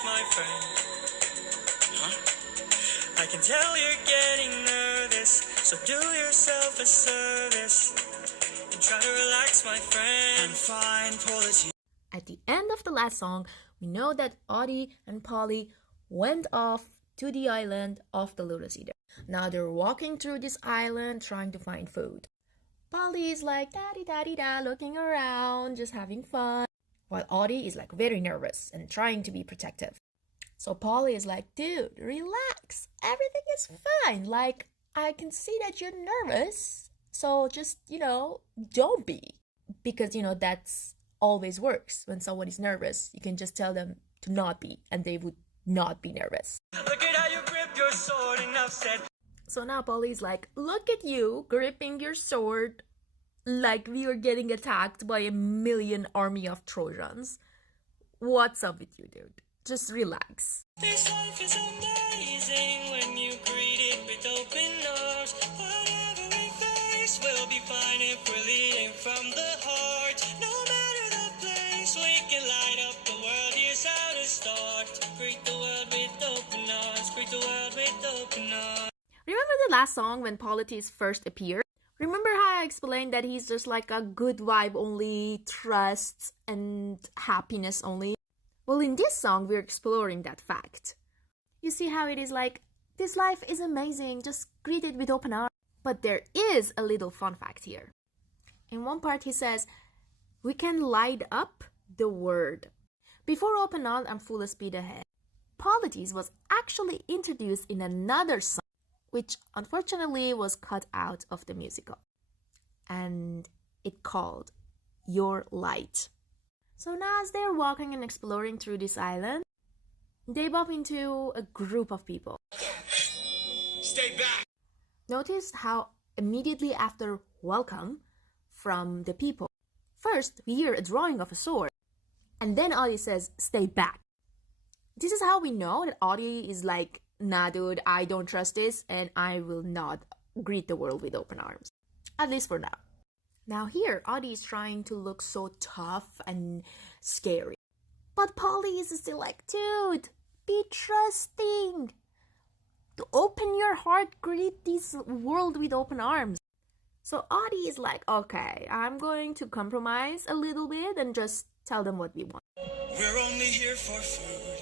relax, my friend. Huh? I can tell you're getting nervous, so do yourself a service and try to relax, my friend, and find policy. At the end of the last song, we know that Odie and Polly went off to the island of the Lotus Eaters. Now they're walking through this island trying to find food. Polly is like da-di-da-di-da, looking around, just having fun, while Odie is like very nervous and trying to be protective. So Polly is like, dude, relax, everything is fine. Like, I can see that you're nervous, so just, don't be. Because, that's always works. When someone is nervous, you can just tell them to not be, and they would not be nervous. Look at how you grip your sword, enough said. So now Polly's like, look at you gripping your sword like we are getting attacked by a million army of Trojans. What's up with you, dude? Just relax. This life is amazing when you greet it with open arms. Whatever we face will be fine if we're leading from the heart. No matter the place, we can light up the world. Here's how to start. Greet the world with open arms. Greet the world with open arms. Remember the last song when Polities first appeared? Remember how I explained that he's just like a good vibe only, trust and happiness only? Well, in this song, we're exploring that fact. You see how it is like, this life is amazing, just greet it with open arms. But there is a little fun fact here. In one part, he says, we can light up the world. Before Open Arms and Full Speed Ahead, Polities was actually introduced in another song, which unfortunately was cut out of the musical. And it called Your Light. So now as they're walking and exploring through this island, they bump into a group of people. Stay back! Notice how immediately after welcome from the people, first we hear a drawing of a sword, and then Odie says, stay back. This is how we know that Odie is like, nah dude, I don't trust this and I will not greet the world with open arms. At least for now. Now here, Odie is trying to look so tough and scary. But Polly is still like, dude, be trusting. To open your heart, greet this world with open arms. So Odie is like, okay, I'm going to compromise a little bit and just tell them what we want. We're only here for food.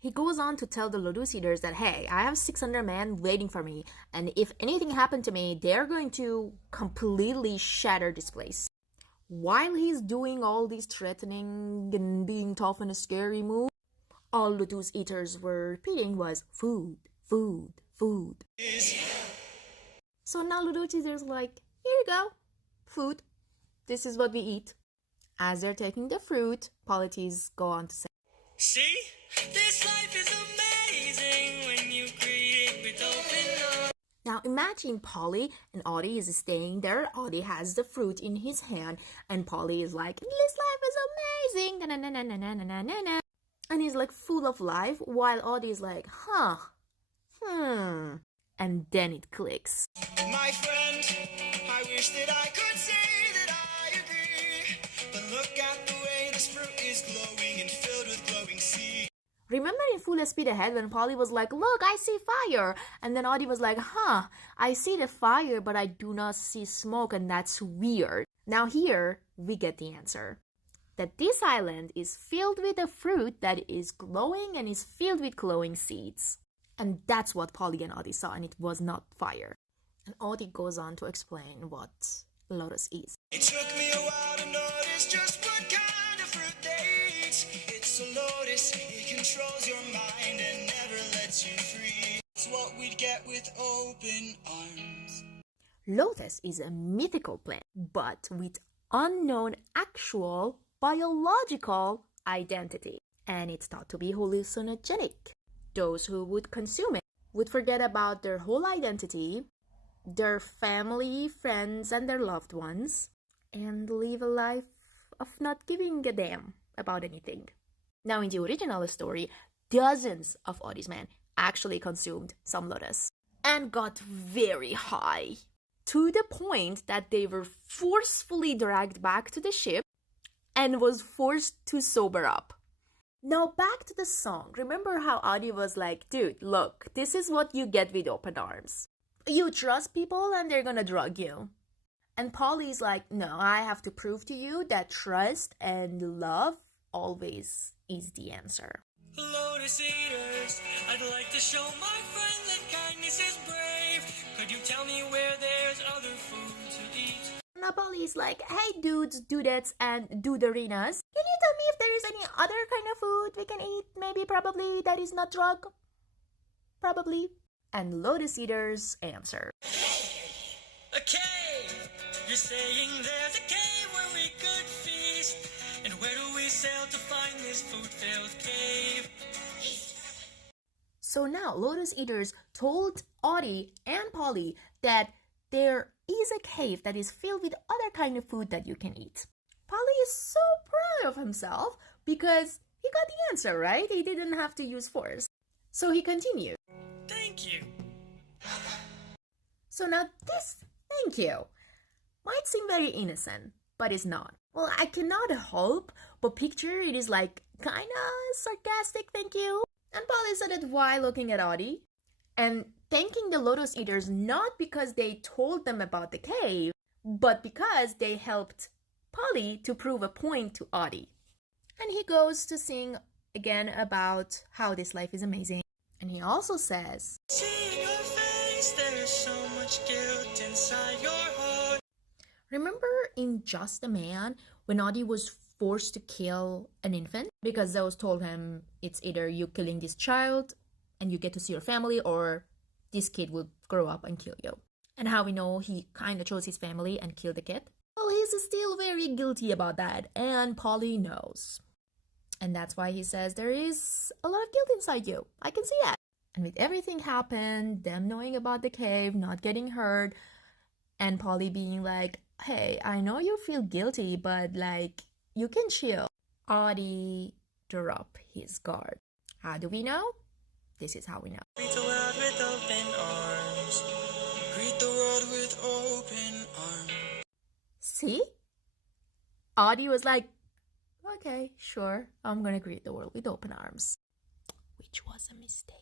He goes on to tell the Lotus Eaters that, hey, I have 600 men waiting for me, and if anything happened to me, they're going to completely shatter this place. While he's doing all these threatening and being tough and a scary move, all Lotus Eaters were repeating was, food, food, food. So now Lotus Eaters are like, here you go, food. This is what we eat. As they're taking the fruit, Polities go on to say, see? This life is amazing when you greet it with open arms. Now imagine Polly and Odie is staying there. Odie has the fruit in his hand and Polly is like, this life is amazing. Na-na-na-na-na-na-na-na-na. And he's like full of life while Odie is like, and then it clicks. My friend, I wish that I could say that I agree. But look at the way this fruit is glowing and filled with glowing seeds. Remember in Full Speed Ahead when Polly was like, look, I see fire. And then Odie was like, I see the fire, but I do not see smoke, and that's weird. Now here, we get the answer. That this island is filled with a fruit that is glowing and is filled with glowing seeds. And that's what Polly and Odie saw, and it was not fire. And Odie goes on to explain what lotus is. It took me a while to notice just what kind of fruit they eat. It's a lotus, it controls your mind and never lets you free. It's what we'd get with open arms. Lotus is a mythical plant, but with unknown actual biological identity. And it's thought to be hallucinogenic. Those who would consume it would forget about their whole identity, their family, friends, and their loved ones, and live a life of not giving a damn about anything. Now, in the original story, dozens of Odysseus men actually consumed some lotus and got very high, to the point that they were forcefully dragged back to the ship and was forced to sober up. Now back to the song. Remember how Audie was like, dude, look, this is what you get with open arms. You trust people and they're gonna drug you. And Polly's like, no, I have to prove to you that trust and love always is the answer. Lotus Eaters, I'd like to show my friend that kindness is brave. Could you tell me where there's other food to eat? Now Polly's like, hey dudes, dudettes, and duderinas, can you tell me if there is any other kind of food we can eat? Maybe, probably, that is not drug? Probably. And Lotus Eaters answer. A cave! You're saying there's a cave where we could feast. And where do we sail to find this food-filled cave? So now Lotus Eaters told Audie and Polly that there is a cave that is filled with other kind of food that you can eat. Polly is so proud of himself because he got the answer, right? He didn't have to use force. So he continued. Thank you. So now this thank you might seem very innocent, but it's not. Well, I cannot help but picture it is like kinda sarcastic thank you. And Polly said it while looking at Audie and thanking the Lotus Eaters not because they told them about the cave, but because they helped Polly to prove a point to Audie. And he goes to sing again about how this life is amazing. And he also says, Seeing your face, there's so much guilt inside your heart. remember in Just a Man when Audie was forced to kill an infant? Because Zeus told him it's either you killing this child and you get to see your family, or this kid will grow up and kill you. And how we know he kind of chose his family and killed the kid? Well, he's still very guilty about that, and Polly knows. And that's why he says there is a lot of guilt inside you. I can see that. And with everything happened, them knowing about the cave, not getting hurt, and Polly being like, hey, I know you feel guilty, but like, you can chill. Audie dropped his guard. How do we know? This is how we know. Greet the world with open arms. Greet the world with open arms. See? Audie was like, okay, sure, I'm gonna greet the world with open arms. Which was a mistake.